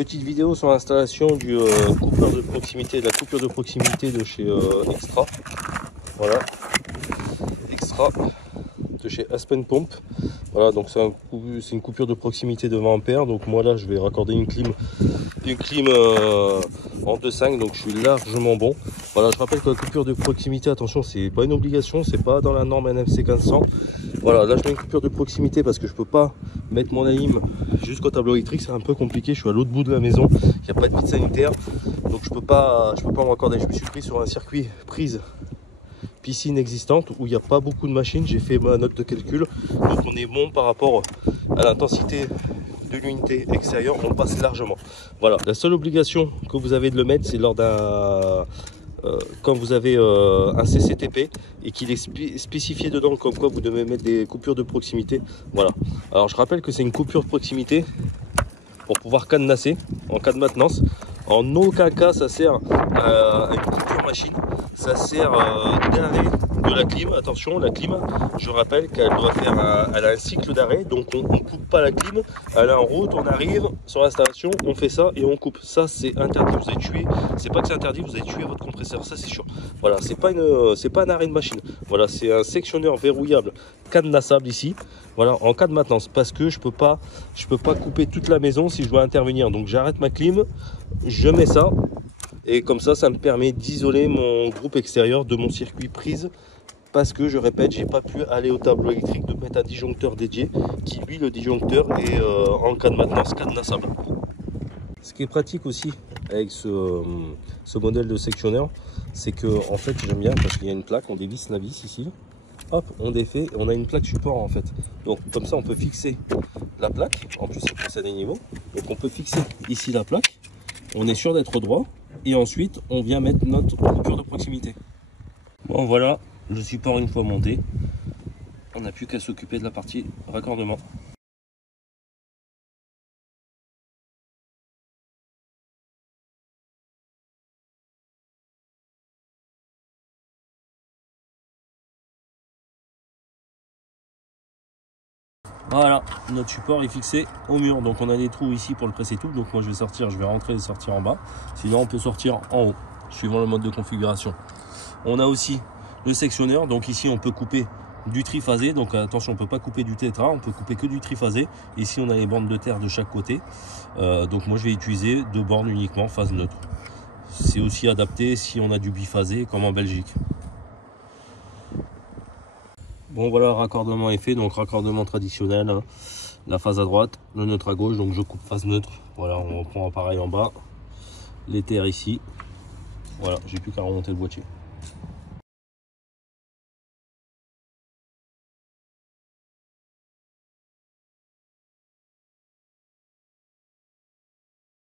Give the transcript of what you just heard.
Petite vidéo sur l'installation du coupeur de proximité, de la coupure de proximité de chez Extra. Voilà, Extra de chez Aspen Pump. Voilà, donc c'est une coupure de proximité de 20 ampères. Donc moi là, je vais raccorder une clim en 2.5, donc je suis largement bon. Voilà, je rappelle que la coupure de proximité, attention, c'est pas une obligation, c'est pas dans la norme NMC 1500. Voilà, là je mets une coupure de proximité parce que je peux pas mettre mon AIM jusqu'au tableau électrique, c'est un peu compliqué. Je suis à l'autre bout de la maison, il n'y a pas de vide sanitaire, donc je peux pas me raccorder. Je me suis pris sur un circuit prise piscine existante où il n'y a pas beaucoup de machines. J'ai fait ma note de calcul, donc on est bon par rapport à l'intensité de l'unité extérieure, on passe largement. Voilà, la seule obligation que vous avez de le mettre, c'est lors d'un quand vous avez un CCTP et qu'il est spécifié dedans comme quoi vous devez mettre des coupures de proximité. Voilà, alors je rappelle que c'est une coupure de proximité pour pouvoir cadenasser en cas de maintenance. En aucun cas ça sert à une coupure machine, ça sert d'arrêt de la clim. Attention, la clim, je rappelle qu'elle doit faire elle a un cycle d'arrêt, donc on ne coupe pas la clim, elle est en route, on arrive sur l'installation, on fait ça et on coupe. Ça c'est interdit, vous avez tué, c'est pas que c'est interdit, vous avez tué votre compresseur, ça c'est sûr. Voilà, c'est pas un arrêt de machine, voilà, c'est un sectionneur verrouillable cadenassable ici. Voilà, en cas de maintenance, parce que je peux pas couper toute la maison si je dois intervenir. Donc j'arrête ma clim, je mets ça, et comme ça me permet d'isoler mon groupe extérieur de mon circuit prise, parce que je répète, j'ai pas pu aller au tableau électrique de mettre un disjoncteur dédié, qui lui, le disjoncteur est en cas de maintenance cadenassable. Ce qui est pratique aussi avec ce modèle de sectionneur, c'est que en fait j'aime bien parce qu'il y a une plaque, on dévisse la vis ici. Hop, on défait, on a une plaque support en fait. Donc comme ça on peut fixer la plaque, en plus c'est pour ça des niveaux. Donc on peut fixer ici la plaque, on est sûr d'être droit, et ensuite on vient mettre notre coupure de proximité. Bon voilà, le support une fois monté, on n'a plus qu'à s'occuper de la partie raccordement. Voilà, notre support est fixé au mur, donc on a des trous ici pour le presser tout. Donc moi je vais rentrer et sortir en bas, sinon on peut sortir en haut suivant le mode de configuration. On a aussi le sectionneur, donc ici on peut couper du triphasé, donc attention, on peut pas couper du tétra, on peut couper que du triphasé. Ici on a les bornes de terre de chaque côté, donc moi je vais utiliser 2 bornes uniquement phase neutre. C'est aussi adapté si on a du biphasé comme en Belgique. Bon voilà, le raccordement est fait, donc raccordement traditionnel, hein. La phase à droite, le neutre à gauche, donc je coupe phase neutre. Voilà, on reprend pareil en bas, les terres ici. Voilà, j'ai plus qu'à remonter le boîtier.